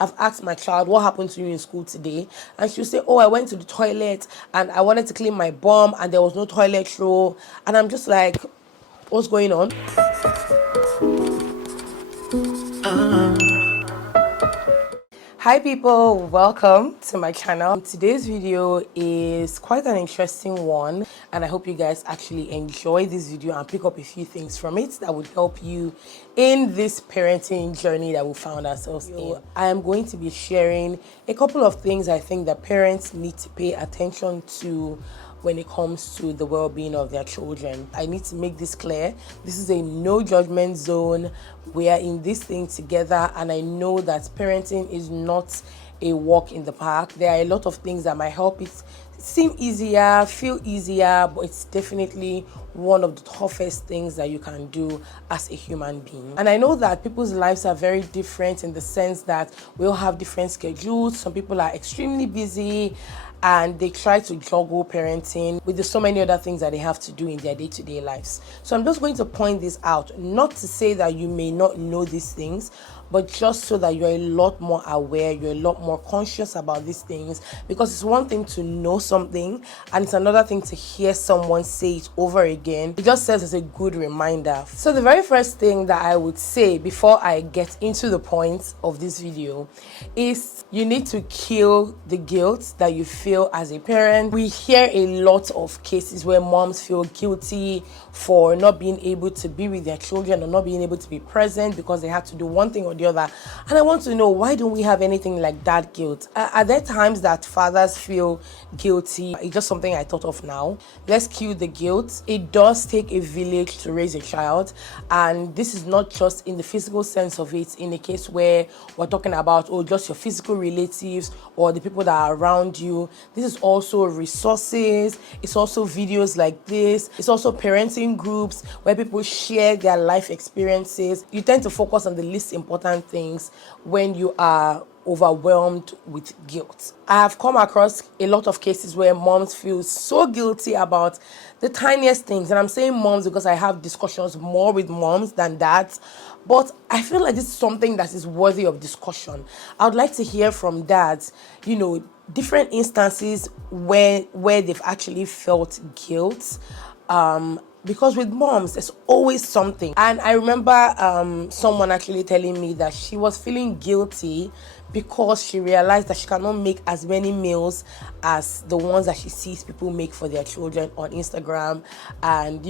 I've asked my child, what happened to you in school today? And she'll say, oh, I went to the toilet and I wanted to clean my bum and there was no toilet roll. And I'm just like, what's going on? Hi people, welcome to my channel. Today's video is quite an interesting one and I hope you guys actually enjoy this video and pick up a few things from it that would help you in this parenting journey that we found ourselves in. I am going to be sharing a couple of things I think that parents need to pay attention to when it comes to the well-being of their children. I need to make this clear. This is a no judgment zone. We are in this thing together, and I know that parenting is not a walk in the park. There are a lot of things that might help it seem easier, feel easier, but it's definitely one of the toughest things that you can do as a human being. And I know that people's lives are very different in the sense that we all have different schedules. Some people are extremely busy and they try to juggle parenting with so many other things that they have to do in their day-to-day lives. So I'm just going to point this out, not to say that you may not know these things, but just so that you're a lot more aware, you're a lot more conscious about these things, because it's one thing to know something and it's another thing to hear someone say it over again. It just serves as a good reminder. So the very first thing that I would say before I get into the point of this video is you need to kill the guilt that you feel as a parent. We hear a lot of cases where moms feel guilty for not being able to be with their children or not being able to be present because they had to do one thing or the other. And I want to know, why don't we have anything like that guilt? Are there times that fathers feel guilty? It's just something I thought of now. Let's kill the guilt. It does take a village to raise a child, and this is not just in the physical sense of it, in a case where we're talking about just your physical relatives or the people that are around you. This is also resources. It's also videos like this. It's also parenting groups where people share their life experiences. You tend to focus on the least important things when you are overwhelmed with guilt. I have come across a lot of cases where moms feel so guilty about the tiniest things, and I'm saying moms because I have discussions more with moms than dads, but I feel like this is something that is worthy of discussion. I would like to hear from dads, different instances where they've actually felt guilt. Because with moms, there's always something. And I remember someone actually telling me that she was feeling guilty because she realized that she cannot make as many meals as the ones that she sees people make for their children on Instagram, and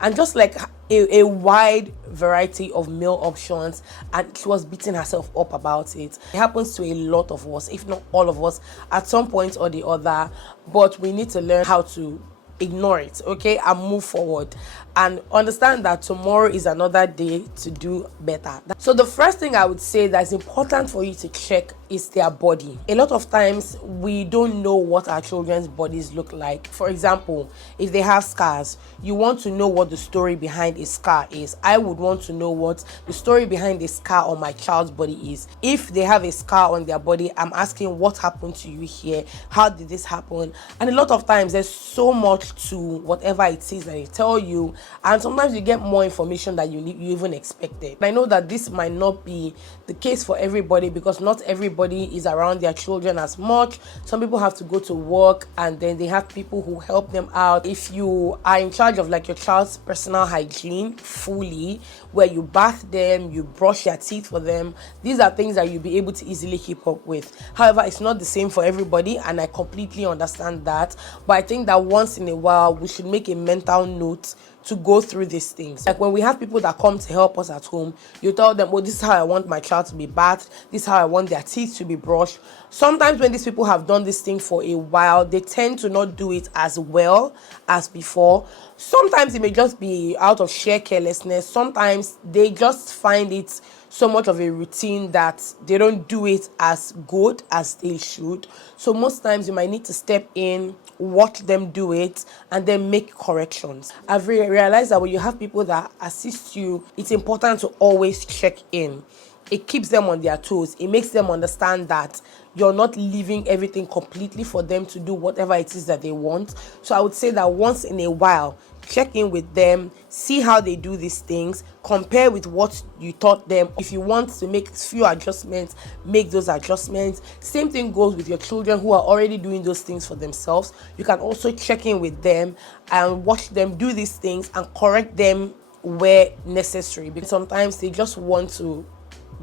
and just like a wide variety of meal options, and she was beating herself up about it. It happens to a lot of us, if not all of us, at some point or the other, but we need to learn how to ignore it, okay, and move forward and understand that tomorrow is another day to do better. So the first thing I would say that's important for you to check is their body. A lot of times we don't know what our children's bodies look like. For example, if they have scars, you want to know what the story behind a scar is. I would want to know what the story behind a scar on my child's body is. If they have a scar on their body, I'm asking, what happened to you here? How did this happen? And a lot of times there's so much to whatever it is that they tell you, and sometimes you get more information than you even expected. I know that this might not be the case for everybody because not everybody is around their children as much. Some people have to go to work and then they have people who help them out. If you are in charge of like your child's personal hygiene fully, where you bath them, you brush their teeth for them, these are things that you'll be able to easily keep up with. However, it's not the same for everybody, and I completely understand that, but I think that once in a while we should make a mental note to go through these things. Like when we have people that come to help us at home, you tell them, this is how I want my child to be bathed, this is how I want their teeth to be brushed. Sometimes when these people have done this thing for a while, they tend to not do it as well as before. Sometimes it may just be out of sheer carelessness. Sometimes they just find it so much of a routine that they don't do it as good as they should. So most times you might need to step in, watch them do it, and then make corrections. I've realized that when you have people that assist you, it's important to always check in. it keeps them on their toes. It makes them understand that you're not leaving everything completely for them to do whatever it is that they want. So I would say that once in a while, check in with them, see how they do these things, compare with what you taught them. If you want to make few adjustments, make those adjustments. Same thing goes with your children who are already doing those things for themselves. You can also check in with them and watch them do these things and correct them where necessary, because sometimes they just want to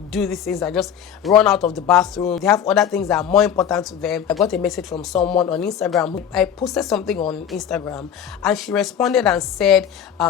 do these things and just run out of the bathroom. They have other things that are more important to them. I got a message from someone on Instagram. I posted something on Instagram and she responded and said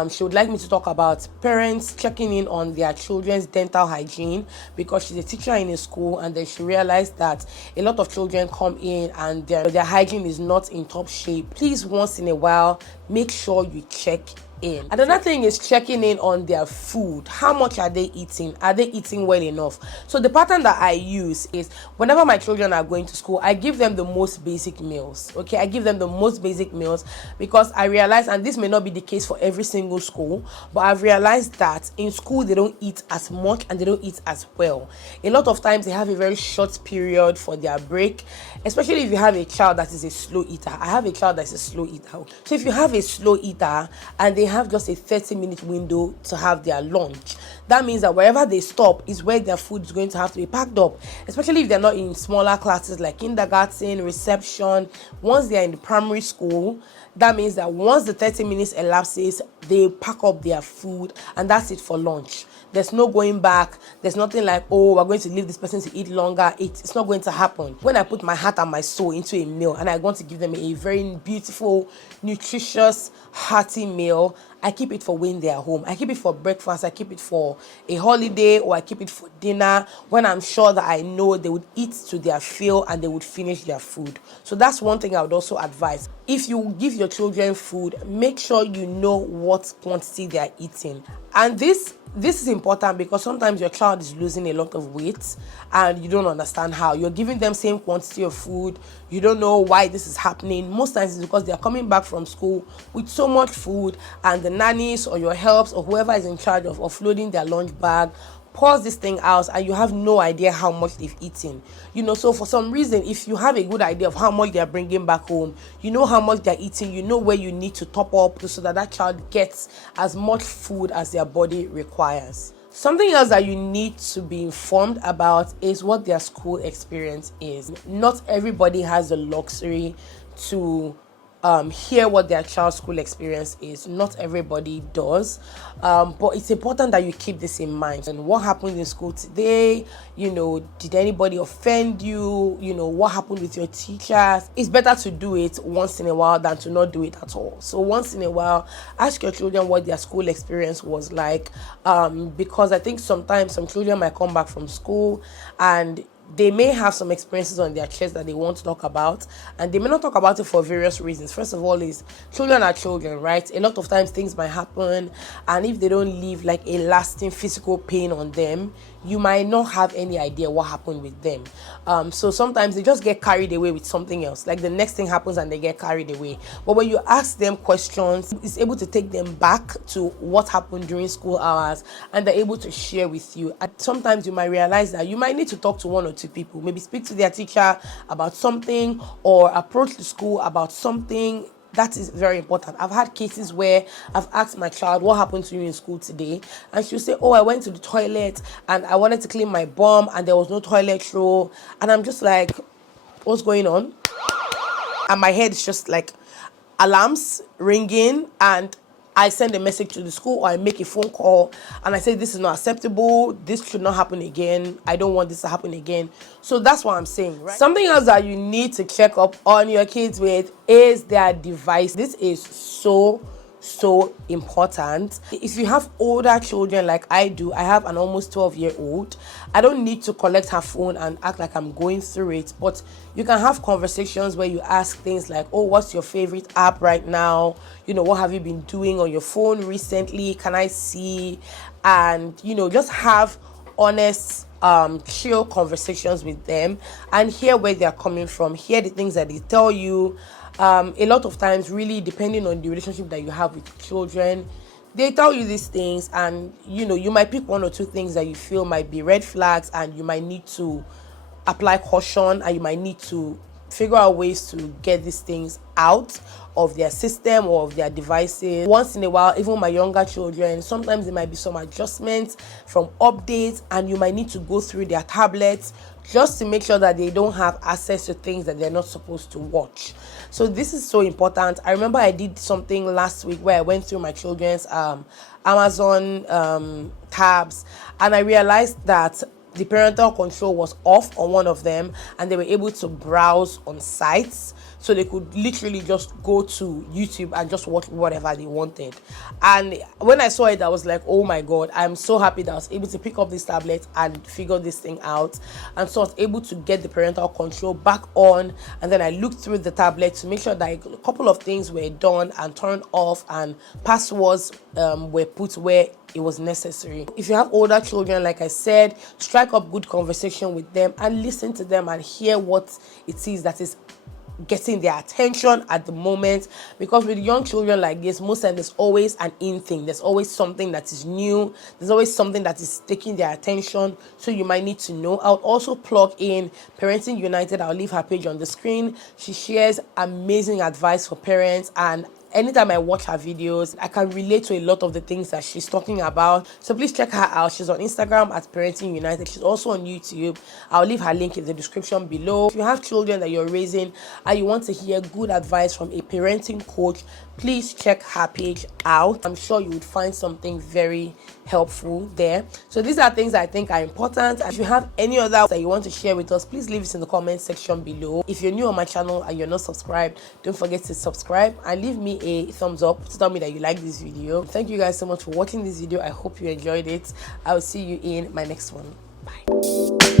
she would like me to talk about parents checking in on their children's dental hygiene, because she's a teacher in a school, and then she realized that a lot of children come in and their hygiene is not in top shape. Please, once in a while, make sure you check in. Another thing is checking in on their food. How much are they eating? Are they eating well enough? So the pattern that I use is, whenever my children are going to school, I give them the most basic meals. Okay, I give them the most basic meals because I realize, and this may not be the case for every single school, but I've realized that in school they don't eat as much and they don't eat as well. A lot of times they have a very short period for their break, especially if you have a child that is a slow eater. I have a child that's a slow eater. So if you have a slow eater and they have just a 30-minute window to have their lunch, that means that wherever they stop is where their food is going to have to be packed up, especially if they're not in smaller classes like kindergarten, reception. Once they're in the primary school, that means that once the 30 minutes elapses, they pack up their food and that's it for lunch. There's no going back. There's nothing like, oh, we're going to leave this person to eat longer. It's not going to happen. When I put my heart and my soul into a meal and I want to give them a very beautiful, nutritious, hearty meal, I keep it for when they are home. I keep it for breakfast. I keep it for a holiday, or I keep it for dinner when I'm sure that I know they would eat to their fill and they would finish their food. So that's one thing I would also advise. If you give your children food, make sure you know what quantity they are eating. And this is important because sometimes your child is losing a lot of weight and you don't understand how. You're giving them same quantity of food. You don't know why this is happening. Most times it's because they're coming back from school with so much food, and the nannies or your helps or whoever is in charge of offloading their lunch bag pours this thing out and you have no idea how much they've eaten. So for some reason, if you have a good idea of how much they're bringing back home, you know how much they're eating, you know where you need to top up so that that child gets as much food as their body requires. Something else that you need to be informed about is what their school experience is. Not everybody has the luxury to hear what their child's school experience is. Not everybody does, but it's important that you keep this in mind. And what happened in school today, did anybody offend you, what happened with your teachers? It's better to do it once in a while than to not do it at all. So once in a while, ask your children what their school experience was like, because I think sometimes some children might come back from school and they may have some experiences on their chest that they want to talk about, and they may not talk about it for various reasons. First of all is children are children, right? A lot of times things might happen, and if they don't leave like a lasting physical pain on them, you might not have any idea what happened with them. So sometimes they just get carried away with something else. Like the next thing happens and they get carried away. But when you ask them questions, it's able to take them back to what happened during school hours, and they're able to share with you. And sometimes you might realize that you might need to talk to one or two people, maybe speak to their teacher about something or approach the school about something. That is very important. I've had cases where I've asked my child, what happened to you in school today? And she'll say, oh, I went to the toilet and I wanted to clean my bum and there was no toilet roll. And I'm just like, what's going on? And my head is just like alarms ringing, and I send a message to the school or I make a phone call and I say, this is not acceptable. This should not happen again. I don't want this to happen again. So that's what I'm saying, right? Something else that you need to check up on your kids with is their device. This is so important. If you have older children like I do, I have an almost 12-year-old. I don't need to collect her phone and act like I'm going through it, but you can have conversations where you ask things like, oh, what's your favorite app right now? What have you been doing on your phone recently? Can I see? And just have honest chill conversations with them and hear where they're coming from, hear the things that they tell you. A lot of times, really depending on the relationship that you have with children, they tell you these things, and you might pick one or two things that you feel might be red flags, and you might need to apply caution, and you might need to figure out ways to get these things out of their system or of their devices. Once in a while, even my younger children, sometimes there might be some adjustments from updates, and you might need to go through their tablets just to make sure that they don't have access to things that they're not supposed to watch. So this is so important. I remember I did something last week where I went through my children's Amazon tabs, and I realized that the parental control was off on one of them, and they were able to browse on sites, so they could literally just go to YouTube and just watch whatever they wanted. And when I saw it, I was like, oh my god, I'm so happy that I was able to pick up this tablet and figure this thing out. And so I was able to get the parental control back on, and then I looked through the tablet to make sure that a couple of things were done and turned off, and passwords were put where it was necessary. If you have older children, like I said, strike up good conversation with them and listen to them and hear what it is that is getting their attention at the moment. Because with young children like this, most times there's always an in thing, there's always something that is new, there's always something that is taking their attention, so you might need to know. I'll also plug in Parenting United. I'll leave her page on the screen. She shares amazing advice for parents, and anytime I watch her videos, I can relate to a lot of the things that she's talking about. So please check her out. She's on Instagram at Parenting United. She's also on YouTube. I'll leave her link in the description below. If you have children that you're raising and you want to hear good advice from a parenting coach, please check her page out. I'm sure you would find something very helpful there. So these are things I think are important. If you have any other that you want to share with us, please leave it in the comment section below. If you're new on my channel and you're not subscribed, don't forget to subscribe and leave me a thumbs up to tell me that you like this video. Thank you guys so much for watching this video. I hope you enjoyed it. I will see you in my next one. Bye.